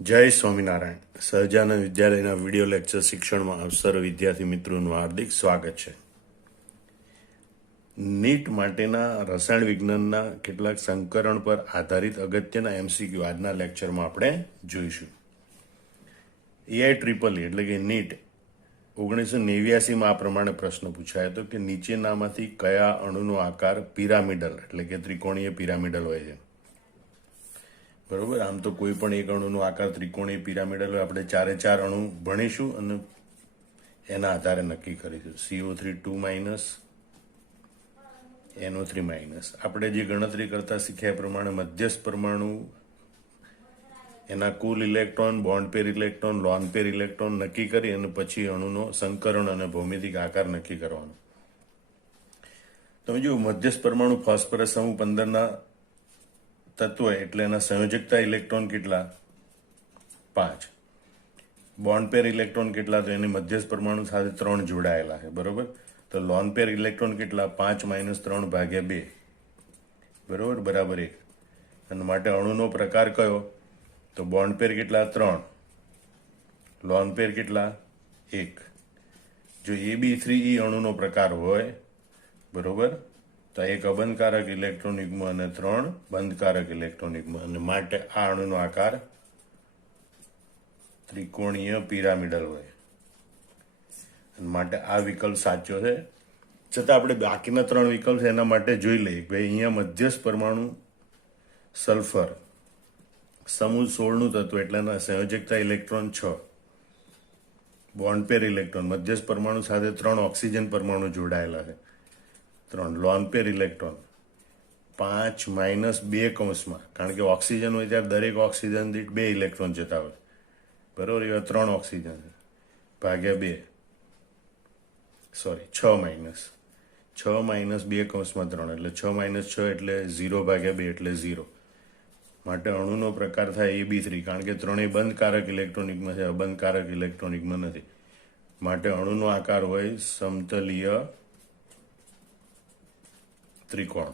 જય સ્વામિનારાયણ. સહજાનંદ વિદ્યાલયના video lecture શિક્ષણમાં આપ સર્વ વિદ્યાર્થી મિત્રોનું હાર્દિક સ્વાગત છે. નીટ માટેના રસાયણ વિજ્ઞાનના કેટલાક સંકરણ પર આધારિત અગત્યના એમસીક્યુ આજના લેક્ચરમાં આપણે જોઈશું. AI એટલે કે નીટ 1989માં આ પ્રમાણે પ્રશ્ન પૂછાયો હતો કે નીચેનામાંથી કયા અણુનો આકાર પિરામિડલ એટલે કે ત્રિકોણીય પિરામિડલ હોય છે. બરોબર, આમ તો કોઈ પણ એક અણુનો આકાર ત્રિકોણીય પિરામિડલ હોય. આપણે ચારે ચાર અણુ ભણીશું અને એના આધારે નક્કી કરીશું. CO3 2- NO3-. આપણે જે ગણતરી કરતા શીખ્યા પ્રમાણે મધ્યસ્થ પરમાણુ, એના કુલ electron, bond pair electron, loan pair electron નક્કી કરી અને પછી અણુનો સંકરણ અને ભૌમિતિક આકાર નક્કી કરવાનો. તમે જુઓ, મધ્યસ્થ પરમાણુ ફોસ્ફરસ સમૂહ 15ના તત્વ એટલે એના સંયોજકતા ઇલેક્ટ્રોન કેટલા? 5. બોન્ડ પેર ઇલેક્ટ્રોન કેટલા? તો એની મધ્યસ્થ પરમાણુ સાથે 3 જોડાયેલા છે. બરોબર, તો લોન પેર ઇલેક્ટ્રોન કેટલા? 5 - 3/2. બરોબર, બરાબર 1. અને માટે અણુનો પ્રકાર કયો? તો બોન્ડ પેર કેટલા? 3. લોન પેર કેટલા? 1. જો AB3E અણુનો પ્રકાર હોય, બરોબર, તો 1 અબંધકારક ઇલેક્ટ્રોન યુગ્મ અને 3 બંધકારક ઇલેક્ટ્રોન યુગ્મ, અને માટે આ અણુનો આકાર ત્રિકોણીય પિરામિડલ હોય. અને માટે આ વિકલ્પ સાચો છે. છતાં આપણે બાકીના 3 વિકલ્પ છે એના માટે જોઈ લઈએ. ભાઈ, અહીંયા મધ્યસ્થ પરમાણુ સલ્ફર સમૂહ 16નું તત્વ એટલે એના સંયોજકતા ઇલેક્ટ્રોન 6. બોન્ડ પેર ઇલેક્ટ્રોન મધ્યસ્થ પરમાણુ સાથે 3 ઓક્સિજન પરમાણુ જોડાયેલા છે. 3 લોન પેર ઇલેક્ટ્રોન 5 - 2 કારણ કે ઓક્સિજન હોય ત્યારે દરેક ઓક્સિજન દીઠ 2 ઇલેક્ટ્રોન જતા હોય. બરોબર, એવા 3 ઓક્સિજન ભાગ્યા 2, સોરી 6 - 2 એટલે 6 - 6 એટલે 0/2 એટલે 0. માટે અણુનો પ્રકાર થાય AB3, કારણ કે 3 બંધકારક ઇલેક્ટ્રોન યુગ્મ છે, અબંધકારક ઇલેક્ટ્રોન યુગ્મ નથી. માટે અણુનો આકાર હોય સમતલીય ત્રિકોણ.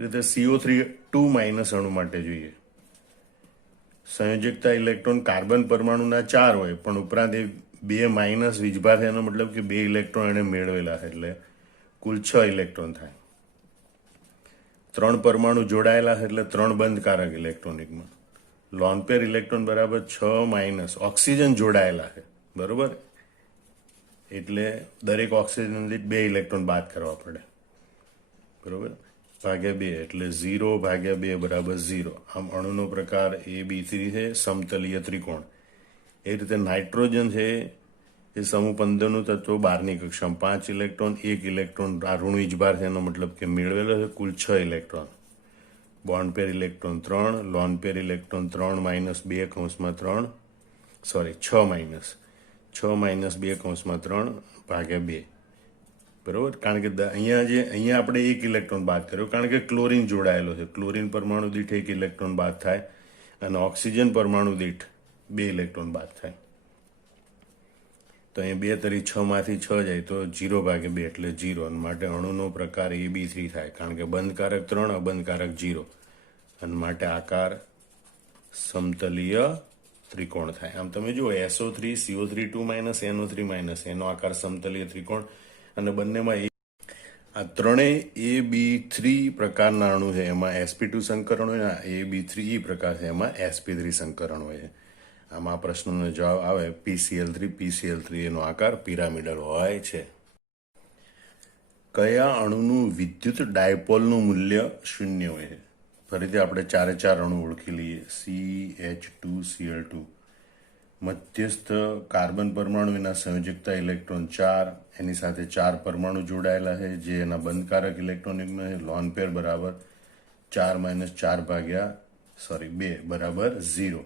રીતે CO3 2- અણુ માટે જોઈએ. સંયોજકતા ઇલેક્ટ્રોન કાર્બન પરમાણુના 4 હોય, પણ ઉપરાંત એ 2- વીજભાર છે. એનો મતલબ કે 2 ઇલેક્ટ્રોન એને મેળવેલા છે, એટલે કુલ 6 ઇલેક્ટ્રોન થાય. 3 પરમાણુ જોડાયેલા છે એટલે 3 બંધકારક ઇલેક્ટ્રોન યુગ્મ. લોન પેર ઇલેક્ટ્રોન બરાબર 6- ઓક્સિજન જોડાયેલા છે, બરોબર, એટલે દરેક ઓક્સિજન દીઠ 2 ઇલેક્ટ્રોન બાદ કરવા પડે. બરોબર, ભાગ્યા 2 એટલે 0/2 બરાબર 0. આમ અણુનો પ્રકાર AB3 છે, સમતલીય ત્રિકોણ. એ રીતે નાઇટ્રોજન છે એ સમૂહ 15નું તત્વ 12ની કક્ષામાં 5 ઇલેક્ટ્રોન, 1 ઇલેક્ટ્રોન આ ઋણ વીજભાર છે, એનો મતલબ કે મેળવેલો છે, કુલ 6 electron. Bond pair electron 3, lone pair electron 3 - 2 sorry 6 - 2 ભાગ્યા 2. બરોબર, કારણ કે અહીંયા આપણે 1 ઇલેક્ટ્રોન બાદ કર્યો, કારણ કે ક્લોરીન જોડાયેલો છે. ક્લોરીન પરમાણુ દીઠ 1 ઇલેક્ટ્રોન બાદ થાય અને ઓક્સિજન પરમાણુ દીઠ 2 ઇલેક્ટ્રોન બાદ થાય. તો અહીંયા 2 તરી 6માંથી 6 જાય તો 0/2 એટલે 0. અને માટે અણુનો પ્રકાર AB3 થાય, કારણ કે બંધકારક 3, અબંધકારક 0, અને માટે આકાર સમતલીય ત્રિકોણ થાય. આમ તમે જુઓ, SO3 CO3 2- NO3- એનો આકાર સમતલીય ત્રિકોણ. અને બંનેમાં આ ત્રણેય AB3 પ્રકારના અણુ છે, એમાં sp2 સંકરણ હોય ને AB3E પ્રકાર છે, એમાં sp3 સંકરણ હોય છે. આમાં પ્રશ્નનો જવાબ આવે PCl3 એનો આકાર પિરામિડલ હોય છે. કયા અણુનું વિદ્યુત ડાયપોલનું મૂલ્ય 0 હોય છે? ફરીથી આપણે ચારે ચાર અણુ ઓળખી લઈએ. CH2Cl2 મધ્યસ્થ કાર્બન પરમાણુ, એના સંયોજકતા ઇલેક્ટ્રોન 4, એની સાથે 4 પરમાણુ જોડાયેલા છે જે એના બંધકારક ઇલેક્ટ્રોન યુગ્મ છે. લોન પેર બરાબર 4 - 4/2 બરાબર 0.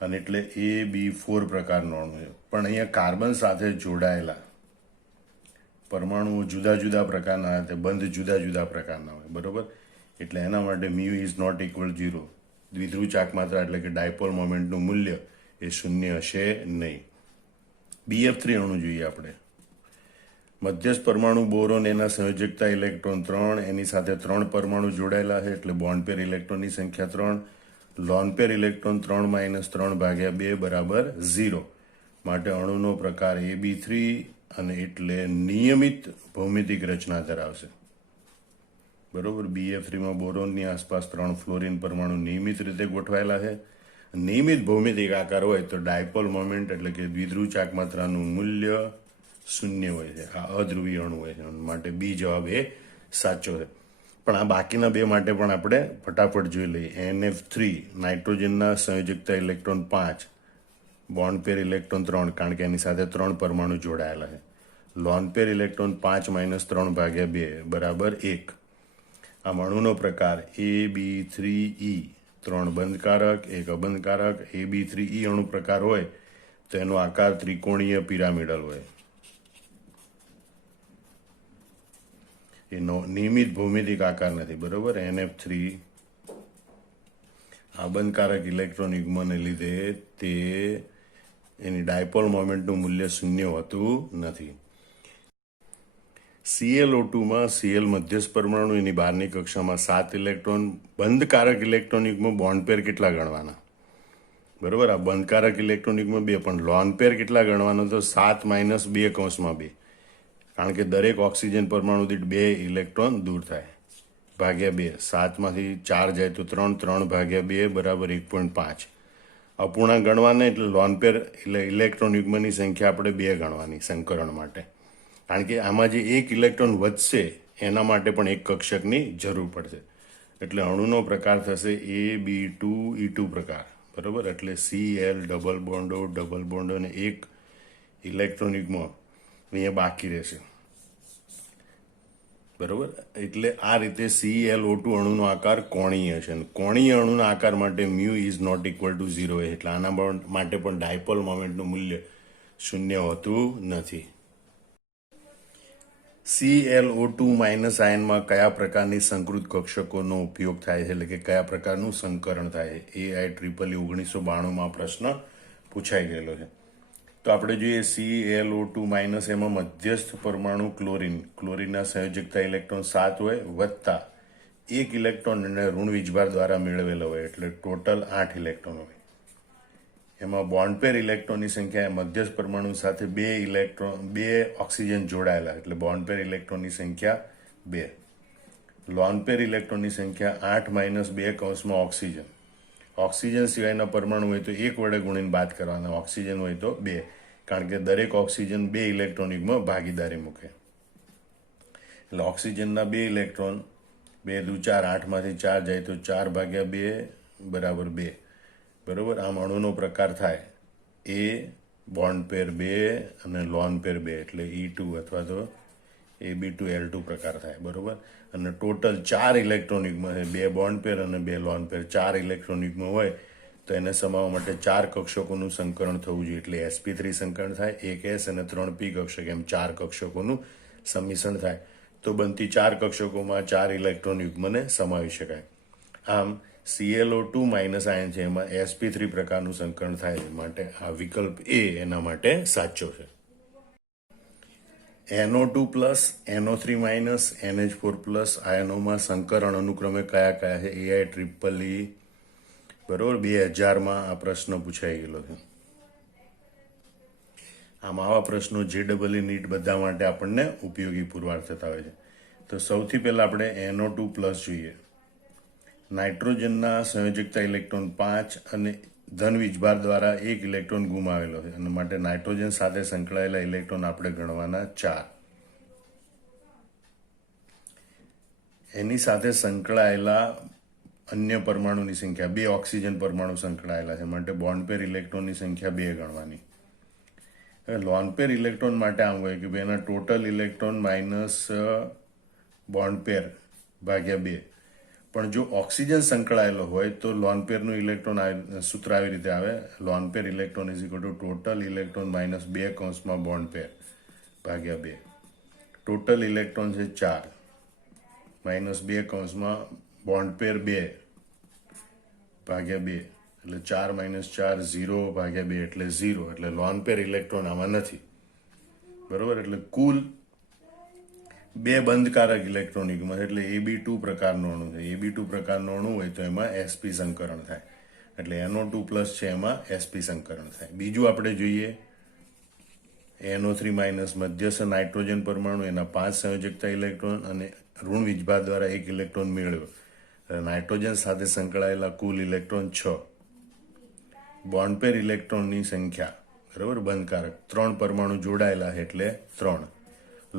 અને એટલે AB4 પ્રકારનો અણુ છે. પણ અહીંયા કાર્બન સાથે જોડાયેલા પરમાણુઓ જુદા જુદા પ્રકારના હોય, બંધ જુદા જુદા પ્રકારના હોય. બરોબર, એટલે એના માટે μ = 0. દ્વિધ્રુવ ચાકમાત્રા એટલે કે ડાયપોલ મોમેન્ટનું મૂલ્ય એ 0 હશે નહીં. BF3 અણુ જોઈએ આપણે. મધ્યસ્થ પરમાણુ બોરોન, એના સંયોજકતા ઇલેક્ટ્રોન 3, એની સાથે 3 પરમાણુ જોડાયેલા છે એટલે બોન્ડ પેર ઇલેક્ટ્રોનની સંખ્યા 3. લોન પેર ઇલેક્ટ્રોન 3-3 બરાબર 0. માટે અણુનો પ્રકાર AB3 અને એટલે નિયમિત ભૌમિતિક રચના ધરાવશે. બરોબર. BF3માં બોરોનની આસપાસ 3 ફ્લોરિન પરમાણુ નિયમિત રીતે ગોઠવાયેલા છે. નિયમિત ભૌમિતિક આકાર હોય તો ડાયપોલ મોમેન્ટ એટલે કે દ્વિધ્રુવ ચાક માત્રાનું મૂલ્ય 0 હોય છે. આ અધ્રુવીય અણુ હોય છે, માટે બી જવાબ એ સાચો છે. પણ આ બાકીના બે માટે પણ આપણે ફટાફટ જોઈ લઈએ. NF3 નાઇટ્રોજનના સંયોજકતા electron 5, bond pair electron 3, કારણ કે એની સાથે 3 પરમાણુ જોડાયેલા છે. લોન પેર ઇલેક્ટ્રોન 5-3/2 બરાબર 1. આ અણુનો પ્રકાર AB3E, 3 બંધકારક 1 અબંધકારક. AB3E અણુ પ્રકાર હોય તો એનો આકાર ત્રિકોણીય પિરામિડલ હોય. એનો નિયમિત ભૌમિતિક આકાર નથી. બરોબર. NF3 અબંધકારક ઇલેક્ટ્રોન યુગ્મને લીધે તે એની ડાયપોલ મોમેન્ટનું મૂલ્ય 0 હોતું નથી. ClO2માં Cl મધ્યસ્થ પરમાણુ એની બહારની કક્ષામાં 7 ઇલેક્ટ્રોન. બંધકારક ઇલેક્ટ્રોન યુગ્મ બોન્ડ પેર કેટલા ગણવાના? બરોબર. આ બંધકારક ઇલેક્ટ્રોન યુગ્મ 2, પણ લોન પેર કેટલા ગણવાનો? તો 7-2/2, કારણ કે દરેક ઓક્સિજન પરમાણુ દીઠ 2 ઇલેક્ટ્રોન દૂર થાય. ભાગ્યા 2, 7માંથી 4 જાય તો 3/2 બરાબર 1.5. અપૂર્ણાંક ગણવાના એટલે લોન પેર એટલે ઇલેક્ટ્રોન યુગ્મની સંખ્યા આપણે 2 ગણવાની સંકરણ માટે, કારણ કે આમાં જે 1 ઇલેક્ટ્રોન વધશે એના માટે પણ એક કક્ષકની જરૂર પડશે. એટલે અણુનો પ્રકાર થશે AB2E2 પ્રકાર. બરોબર. એટલે Cl ડબલ બોન્ડો અને 1 ઇલેક્ટ્રોન યુગ્મ અહીંયા બાકી રહેશે. બરોબર. એટલે આ રીતે ClO2 અણુનો આકાર કોણીય છે. કોણીય અણુના આકાર માટે μ ઇઝ નોટ ઇક્વલ ટુ 0 હોય. એટલે આના માટે પણ ડાયપોલ મોમેન્ટનું મૂલ્ય 0 હોતું નથી. ClO2 માઇનસ આયનમાં કયા પ્રકારની સંકૃત કક્ષકોનો ઉપયોગ થાય છે, એટલે કે કયા પ્રકારનું સંકરણ થાય છે? AIEEE 1992માં પ્રશ્ન પૂછાઈ ગયેલો છે. તો આપણે જોઈએ ClO2 માઇનસ, એમાં મધ્યસ્થ પરમાણુ ક્લોરીનના સંયોજકતા ઇલેક્ટ્રોન 7 હોય વત્તા 1 ઇલેક્ટ્રોન અને ઋણ વીજભાર દ્વારા મેળવેલો હોય, એટલે ટોટલ 8 ઇલેક્ટ્રોન હોય. એમાં બોન્ડ પેર ઇલેક્ટ્રોનની સંખ્યા મધ્યસ્થ પરમાણુ સાથે 2 ઓક્સિજન જોડાયેલા, એટલે બોન્ડ પેર ઇલેક્ટ્રોનની સંખ્યા 2. લોન પેર ઇલેક્ટ્રોનની સંખ્યા 8-2 ઓક્સિજન. ઓક્સિજન સિવાયના પરમાણુ હોય તો 1 વડે ગુણીને બાદ કરવાના, ઓક્સિજન હોય તો 2, કારણ કે દરેક ઓક્સિજન 2 ઇલેક્ટ્રોન યુગ્મમાં ભાગીદારી મૂકે. એટલે ઓક્સિજનના 2 ઇલેક્ટ્રોન 2 દુ 4, 8માંથી 4 જાય તો 4/2 બરાબર 2. બરોબર. આમ અણુનો પ્રકાર થાય એ બોન્ડ પેર 2 અને લોન પેર 2, એટલે E2 અથવા તો AB2L2 પ્રકાર થાય. બરોબર. અને ટોટલ 4 ઇલેક્ટ્રોન યુગ્મ છે, 2 બોન્ડ પેર અને 2 લોન પેર. 4 ઇલેક્ટ્રોન યુગ્મ હોય તો એને સમાવવા માટે 4 કક્ષકોનું સંકરણ થવું જોઈએ, એટલે sp3 સંકરણ થાય. 1 s અને 3 p કક્ષક, એમ 4 કક્ષકોનું સંમિશ્રણ થાય તો બનતી 4 કક્ષકોમાં 4 ઇલેક્ટ્રોન યુગ્મને સમાવી શકાય. આમ ClO2 માઇનસ આયન છે, એમાં sp3 પ્રકારનું સંકરણ થાય, માટે આ વિકલ્પ એ એના માટે સાચો છે. NO2 plus, NO3 minus, NH4 plus આયનોમાં સંકરણ અનુક્રમે કયા કયા છે? AIEEE બરોબર 2000માં આ પ્રશ્ન પૂછાઈ ગયેલો છે. આમ આવા પ્રશ્નો JEE નીટ બધા માટે આપણને ઉપયોગી પુરવાર થતા હોય છે. તો સૌથી પહેલા આપણે NO2 પ્લસ જોઈએ. નાઇટ્રોજનના સંયોજકતા ઇલેક્ટ્રોન 5 અને ધન વીજભાર દ્વારા 1 ઇલેક્ટ્રોન ગુમાવેલો છે, અને માટે નાઇટ્રોજન સાથે સંકળાયેલા ઇલેક્ટ્રોન આપણે ગણવાના 4. એની સાથે સંકળાયેલા અન્ય પરમાણુની સંખ્યા 2 ઓક્સિજન પરમાણુ સંકળાયેલા છે, માટે બોન્ડ પેર ઇલેક્ટ્રોનની સંખ્યા 2 ગણવાની. હવે લોન પેર ઇલેક્ટ્રોન માટે આમ હોય કે એના total electron minus bond pair ભાગ્યા 2. પણ જો ઓક્સિજન સંકળાયેલો હોય તો લોન પેરનું ઇલેક્ટ્રોન સૂત્ર આવી રીતે આવે: lone pair electron is equal to total electron minus 2 bond pair ભાગ્યા 2. ટોટલ ઇલેક્ટ્રોન છે 4 માઇનસ 2 બોન્ડ પેર 2 ભાગ્યા 2, એટલે 4 માઇનસ 4 0/2, એટલે 0. એટલે લોન પેર ઇલેક્ટ્રોન આમાં નથી. બરોબર. એટલે કુલ 2 બંધકારક ઇલેક્ટ્રોન યુગ્મ, એટલે AB2 પ્રકારનો અણુ છે. AB2 પ્રકારનો અણુ હોય તો એમાં sp સંકરણ થાય. એટલે NO2 પ્લસ છે એમાં sp સંકરણ થાય. બીજું આપણે જોઈએ NO3 માઇનસ મધ્યસ્થ નાઇટ્રોજન પરમાણુ, એના 5 સંયોજકતા ઇલેક્ટ્રોન અને ઋણ વીજભાર દ્વારા 1 ઇલેક્ટ્રોન મેળવ્યો. નાઇટ્રોજન સાથે સંકળાયેલા કુલ ઇલેક્ટ્રોન 6. બોન્ડ પેર ઇલેક્ટ્રોનની સંખ્યા, બરાબર, બંધકારક 3 પરમાણુ જોડાયેલા એટલે 3.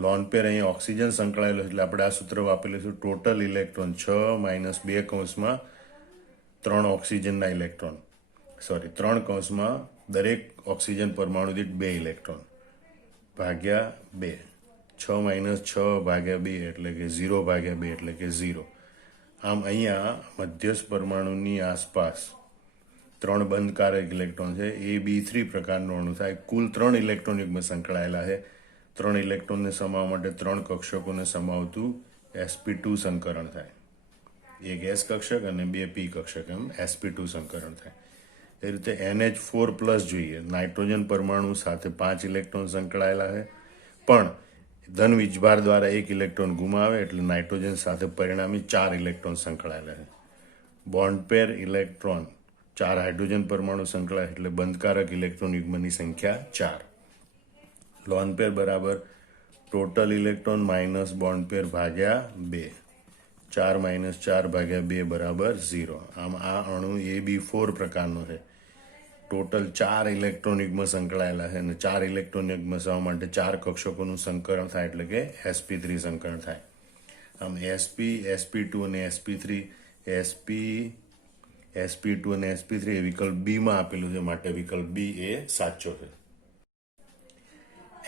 લોન પેર અહીંયા ઓક્સિજન સંકળાયેલો એટલે આપણે આ સૂત્ર વાપરેલું છે. ટોટલ ઇલેક્ટ્રોન 6 માઇનસ 2 કૌંસમાં 3 ઓક્સિજનના ઇલેક્ટ્રોન, 3 કૌંસમાં દરેક ઓક્સિજન પરમાણુ દીઠ 2 ઇલેક્ટ્રોન ભાગ્યા 2. 6 માઇનસ 6 ભાગ્યા 2 એટલે કે 0 ભાગ્યા 2 એટલે કે 0. આમ અહીંયા મધ્યસ્થ પરમાણુની આસપાસ 3 બંધકારક ઇલેક્ટ્રોન છે. AB3 પ્રકારનો અણુ થાય. કુલ 3 ઇલેક્ટ્રોન યુગ્મ સંકળાયેલા છે. 3 ઇલેક્ટ્રોનને સમાવવા માટે 3 કક્ષકોને સમાવતું sp2 સંકરણ થાય. એક S કક્ષક અને 2 P કક્ષક, એમ sp2 સંકરણ થાય. એ રીતે NH4 પ્લસ જોઈએ. નાઇટ્રોજન પરમાણુ સાથે 5 ઇલેક્ટ્રોન સંકળાયેલા છે, પણ ધન વીજભાર દ્વારા 1 ઇલેક્ટ્રોન ગુમાવે એટલે નાઇટ્રોજન સાથે પરિણામી 4 ઇલેક્ટ્રોન સંકળાયેલા છે. બોન્ડ પેર ઇલેક્ટ્રોન 4 હાઇડ્રોજન પરમાણુ સંકળાય એટલે બંધકારક ઇલેક્ટ્રોન યુગ્મની સંખ્યા 4. લોન પેર બરાબર total electron minus bond pair ભાગ્યા 2. 4 માઇનસ 4 ભાગ્યા 2 બરાબર 0. આમ આ અણુ AB4 પ્રકારનો છે. ટોટલ 4 ઇલેક્ટ્રોન યુગ્મ સંકળાયેલા છે અને 4 ઇલેક્ટ્રોન યુગ્મ થવા માટે 4 કક્ષકોનું સંકરણ થાય એટલે કે sp3 સંકરણ થાય. આમ sp, sp2 અને sp3, sp2 અને sp3 એ વિકલ્પ બી માં આપેલું છે, માટે વિકલ્પ બી એ સાચો છે.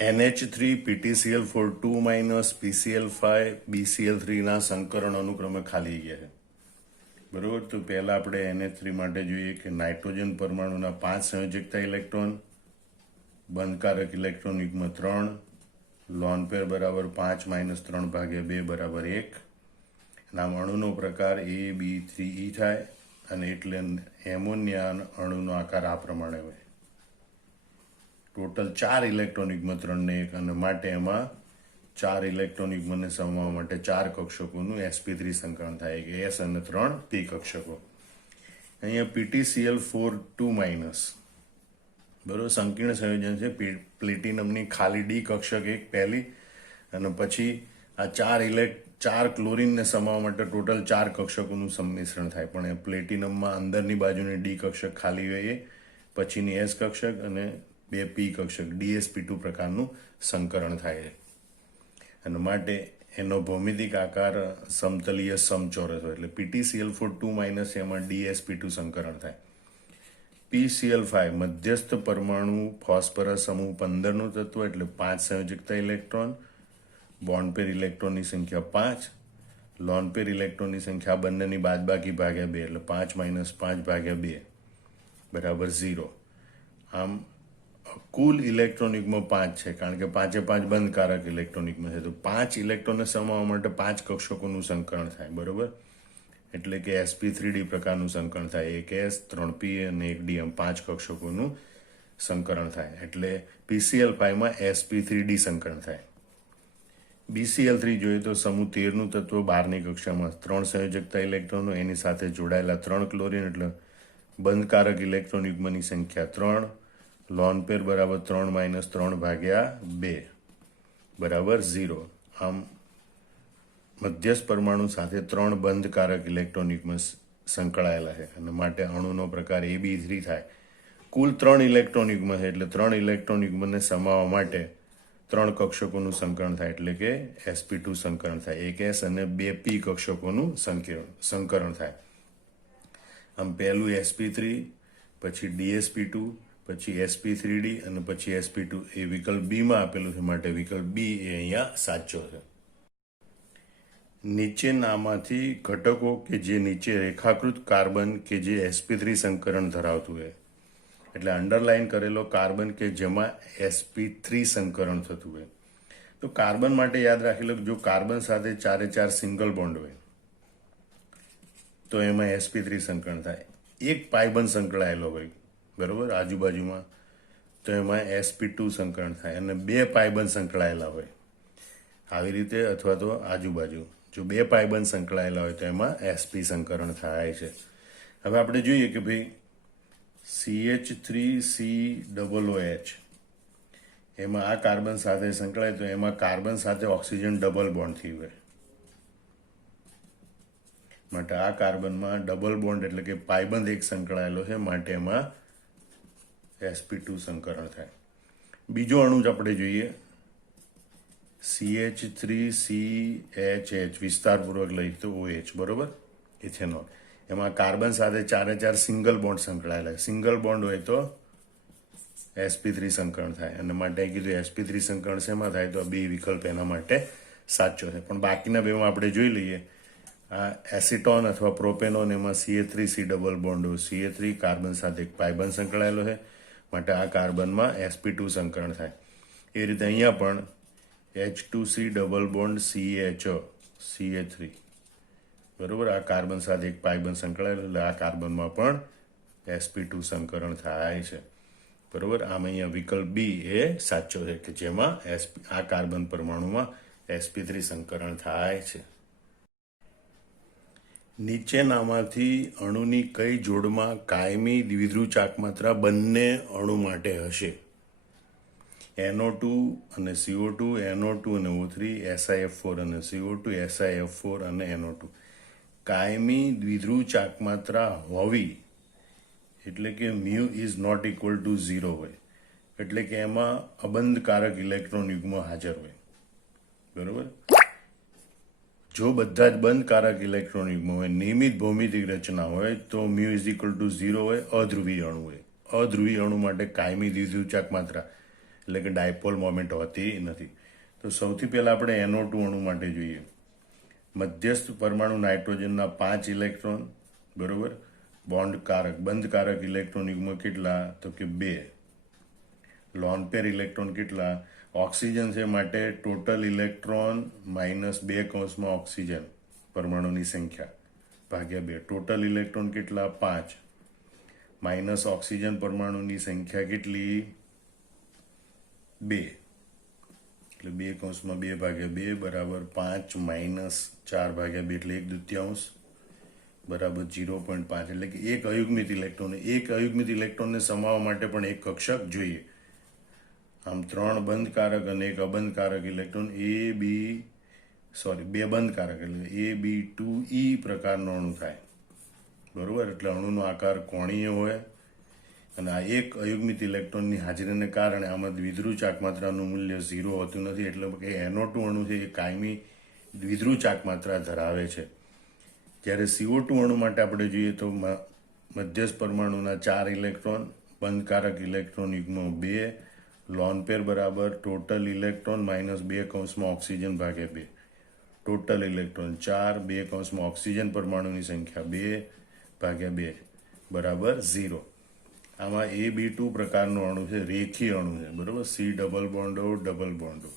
NH3 PTCl4 2 minus PCl5 BCl3 ના સંકરણ અનુક્રમે ખાલી ગયા છે, બરોબર. તો પહેલા આપણે NH3 માટે જોઈએ કે નાઇટ્રોજન પરમાણુના 5 સંયોજકતા ઇલેક્ટ્રોન, બંધકારક ઇલેક્ટ્રોન યુગ્મ 3, લોન પેર બરાબર 5 માઇનસ 3 ભાગ્યા 2 બરાબર 1. નામ અણુનો પ્રકાર AB3E થાય અને એટલે એમોનિયા અણુનો આકાર આ પ્રમાણે હોય. ટોટલ 4 ઇલેક્ટ્રોન યુગ્મ 3 ને 1 અને માટે એમાં 4 ઇલેક્ટ્રોન યુગ્મને સમાવવા માટે 4 કક્ષકોનું sp3 સંકરણ થાય, કે S અને 3 P કક્ષકો. અહીંયા PTCl4 2 માઇનસ, બરોબર, સંકીર્ણ સંયોજન છે. પ્લેટિનમની ખાલી D કક્ષક એક પહેલી અને પછી આ 4 ક્લોરીનને સમાવવા માટે ટોટલ 4 કક્ષકોનું સંમિશ્રણ થાય. પણ એ પ્લેટિનમમાં અંદરની બાજુની D કક્ષક ખાલી હોય એ પછીની S કક્ષક અને 2 P કક્ષક DsP2 પ્રકારનું સંકરણ થાય છે. અને માટે એનો ભૌમિતિક આકાર સમતલીય સમચોરસ હોય એટલે PTCl4 2 માઇનસ એમાં DsP2 સંકરણ થાય. PCl5 મધ્યસ્થ પરમાણુ ફોસ્ફરસ સમૂહ 15 નું તત્વ એટલે 5 સંયોજકતા ઇલેક્ટ્રોન, બોન્ડ પેર ઇલેક્ટ્રોનની સંખ્યા 5, લોન પેર ઇલેક્ટ્રોનની સંખ્યા બંનેની બાદબાકી ભાગ્યા 2 એટલે 5 માઇનસ 5 ભાગ્યા 2 બરાબર 0. આમ કુલ ઇલેક્ટ્રોન યુગ્મ 5 છે, કારણ કે 5 એ 5 બંધકારક ઇલેક્ટ્રોન યુગ્મ છે. તો 5 ઇલેક્ટ્રોનને સમાવવા માટે 5 કક્ષકોનું સંકરણ થાય, બરોબર. એટલે કે sp3d પ્રકારનું સંકરણ થાય. એક S, 3 P અને 1 D, એમ 5 કક્ષકોનું સંકરણ થાય. એટલે PCl5 માં sp3d સંકરણ થાય. BCl3 જોઈએ તો સમૂહ 13 નું તત્વ 12ની કક્ષામાં 3 સંયોજકતા ઇલેક્ટ્રોનો, એની સાથે જોડાયેલા 3 ક્લોરીન એટલે બંધકારક ઇલેક્ટ્રોન યુગ્મની સંખ્યા 3. લોન પેર બરાબર 3 માઇનસ 3 ભાગ્યા 2 બરાબર 0. આમ મધ્યસ્થ પરમાણુ સાથે 3 બંધકારક ઇલેક્ટ્રોન યુગ્મ સંકળાયેલા છે અને માટે અણુનો પ્રકાર AB3 થાય. કુલ 3 ઇલેક્ટ્રોન યુગ્મ છે એટલે 3 ઇલેક્ટ્રોન યુગ્મને સમાવવા માટે 3 કક્ષકોનું સંકરણ થાય એટલે કે sp2 સંકરણ થાય. એક S અને 2 P કક્ષકોનું સંકરણ થાય. આમ પહેલું sp3, પછી DsP2, પછી sp3d અને પછી sp2 એ વિકલ્પ બી માં આપેલું છે, માટે વિકલ્પ બી એ અહીંયા સાચો છે. નીચેનામાંથી ઘટકો કે જે નીચે રેખાકૃત કાર્બન કે જે sp3 સંકરણ ધરાવતું હોય, એટલે અંડરલાઈન કરેલો કાર્બન કે જેમાં sp3 સંકરણ થતું હોય. તો કાર્બન માટે યાદ રાખી લો, જો કાર્બન સાથે 4 4 સિંગલ બોન્ડ હોય તો એમાં sp3 સંકરણ થાય. એક પાયબંધ સંકળાયેલો હોય, બરોબર, આજુબાજુમાં, તો એમાં sp2 સંકરણ થાય. અને 2 પાયબંધ સંકળાયેલા હોય આવી રીતે અથવા તો આજુબાજુ, જો 2 પાયબંધ સંકળાયેલા હોય તો એમાં sp સંકરણ થાય છે. હવે આપણે જોઈએ કે ભાઈ CH3COOH એમાં આ કાર્બન સાથે સંકળાય તો એમાં કાર્બન સાથે ઓક્સિજન ડબલ બોન્ડ થઈ હોય માટે આ કાર્બનમાં ડબલ બોન્ડ એટલે કે પાયબંધ એક સંકળાયેલો છે માટે એમાં sp2 સંકરણ થાય. બીજો અણુ જ આપણે જોઈએ CH3CHH વિસ્તારપૂર્વક લખતો OH બરોબર ઇથેનોલ. એમાં કાર્બન સાથે 4 સિંગલ બોન્ડ સંકળાયેલા. સિંગલ બોન્ડ હોય તો sp3 સંકરણ થાય અને માટે કીધું sp3 સંકરણ શેમાં થાય તો બી વિકલ્પ એના માટે સાચો છે. પણ બાકીના બેમાં આપણે જોઈ લઈએ. આ એસિટોન અથવા પ્રોપેનોન એમાં CH3C double bond CH3 carbon સાથે એક પાયબંધ સંકળાયેલો છે માટે આ કાર્બનમાં sp2 સંકરણ થાય. એ રીતે અહીંયા પણ H2C double bond CHO CH3 બરોબર આ કાર્બન સાથે એક પાયબંધ સંકળાયેલો એટલે આ કાર્બનમાં પણ sp2 સંકરણ થાય છે બરોબર. આમ અહીંયા વિકલ્પ બી એ સાચો છે કે જેમાં આ કાર્બન પરમાણુમાં sp3 સંકરણ થાય છે. નીચેનામાંથી અણુની કઈ જોડમાં કાયમી દ્વિધ્રુવ ચાકમાત્રા બંને અણુ માટે હશે? NO2 અને CO2, NO2 અને O3, SiF4 અને CO2, SiF4 અને NO2. કાયમી દ્વિધ્રુવ ચાકમાત્રા હોવી એટલે કે mu is not equal to 0 હોય એટલે કે એમાં અબંધકારક ઇલેક્ટ્રોન યુગ્મ હાજર હોય બરોબર. જો બધા જ બંધકારક ઇલેક્ટ્રોન યુગ્મ હોય નિયમિત ભૌમિતિક રચના હોય તો mu is equal to 0 હોય. અધ્રુવીય અણુ હોય. અધ્રુવીય અણુ માટે કાયમી દ્વિધ્રુવ ચાકમાત્રા એટલે કે ડાયપોલ મોમેન્ટ હોતી નથી. તો સૌથી પહેલા આપણે NO2 અણુ માટે જોઈએ. મધ્યસ્થ પરમાણુ નાઇટ્રોજનના 5 ઇલેક્ટ્રોન બરોબર. બોન્ડકારક બંધકારક ઇલેક્ટ્રોન યુગ્મ કેટલા તો કે 2. લોન પેર ઇલેક્ટ્રોન કેટલા? ઓક્સિજન છે માટે ટોટલ ઇલેક્ટ્રોન -2 ઓક્સિજન પરમાણુની સંખ્યા ભાગ્યા 2. ટોટલ ઇલેક્ટ્રોન કેટલા? 5 માઇનસ ઓક્સિજન પરમાણુની સંખ્યા કેટલી? 2 એટલે 2 ભાગ્યા 2 બરાબર 5 માઇનસ 4 ભાગ્યા 2 એટલે 1/2 બરાબર 0.5 એટલે કે એક અયુગ્મિત ઇલેક્ટ્રોનને સમાવવા માટે પણ એક કક્ષક જોઈએ. આમ 3 બંધકારક અને એક અબંધકારક ઇલેક્ટ્રોન બે બંધકારક એટલે AB2E પ્રકારનો અણુ થાય બરોબર. એટલે અણુનો આકાર કોણીય હોય અને આ એક અયુગ્મિત ઇલેક્ટ્રોનની હાજરીને કારણે આમાં દ્વિધ્રુવ ચાકમાત્રાનું મૂલ્ય 0 હોતું નથી એટલે કે NO2 અણુ છે એ કાયમી દ્વિધ્રુવ ચાકમાત્રા ધરાવે છે. જ્યારે CO2 અણુ માટે આપણે જોઈએ તો મધ્યસ્થ પરમાણુના 4 ઇલેક્ટ્રોન બંધકારક ઇલેક્ટ્રોન યુગ્મ 2 લોન પેર બરાબર ટોટલ ઇલેક્ટ્રોન -2 ઓક્સિજન ભાગ્યા 2. ટોટલ ઇલેક્ટ્રોન 4 2 ઓક્સિજન પરમાણુની સંખ્યા 2 ભાગ્યા 2 બરાબર 0. આમાં AB2 પ્રકારનો અણુ છે રેખીય અણુ છે બરોબર. C ડબલ બોન્ડો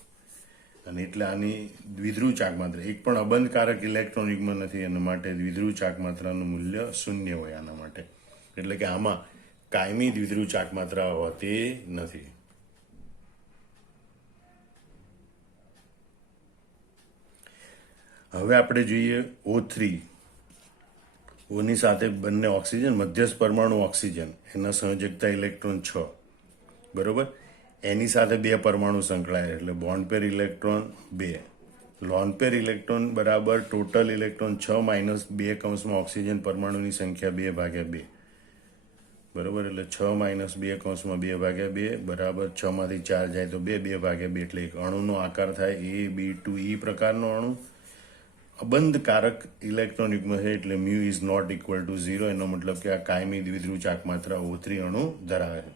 અને એટલે આની દ્વિધ્રુવ ચાકમાત્રા એક પણ અબંધકારક ઇલેક્ટ્રોન યુગ્મ નથી એના માટે દ્વિધ્રુવ ચાકમાત્રાનું મૂલ્ય 0 હોય આના માટે. એટલે કે આમાં કાયમી દ્વિધ્રુવ ચાકમાત્રા હોતી નથી. હવે આપણે જોઈએ O3 ઓની સાથે બંને ઓક્સિજન મધ્યસ્થ પરમાણુ ઓક્સિજન એના સંયોજકતા ઇલેક્ટ્રોન 6 બરોબર. એની સાથે 2 પરમાણુ સંકળાય એટલે bond pair electron 2. Loan pair electron બરાબર ટોટલ ઇલેક્ટ્રોન 6 -2 ઓક્સિજન પરમાણુની સંખ્યા 2 ભાગ્યા 2 બરોબર. એટલે 6 -2 ભાગ્યા 2 બરાબર 6 માંથી 4 જાય તો 2 ભાગ્યા 2 એટલે એક અણુનો આકાર થાય AB2E પ્રકારનો અણુ. અબંધકારક ઇલેક્ટ્રોન યુગ્મ છે એટલે mu is not equal to 0 એનો મતલબ કે આ કાયમી દ્વિધ્રુવ ચાકમાત્રા O3 અણુ ધરાવે છે.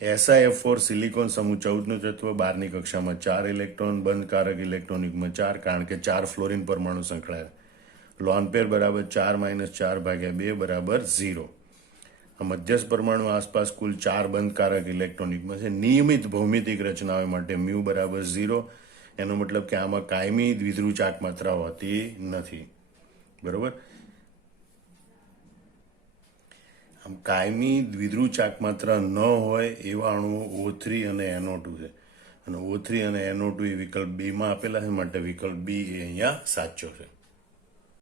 SiF4 સિલિકોન સમૂહ 14નું તત્વ 12ની કક્ષામાં 4 ઇલેક્ટ્રોન બંધકારક ઇલેક્ટ્રોન યુગ્મ 4 કારણ કે 4 ફ્લોરિન પરમાણુ સંકળાયેલ. લોન પેર બરાબર 4 - 4 ભાગ્યા 2 બરાબર 0. આ મધ્યસ્થ પરમાણુ આસપાસ કુલ 4 બંધકારક ઇલેક્ટ્રોન યુગ્મ છે. નિયમિત ભૌમિતિક રચનાઓ માટે mu બરાબર 0 એનો મતલબ કે આમાં કાયમી દ્વિધ્રુવ ચાકમાત્રા હોતી નથી બરોબર. આમ કાયમી દ્વિધ્રુવ ચાકમાત્રા ન હોય એવા અણુઓ O3 અને NO2 છે અને O3 અને NO2 એ વિકલ્પ B માં આપેલા છે માટે વિકલ્પ B એ અહીંયા સાચો છે.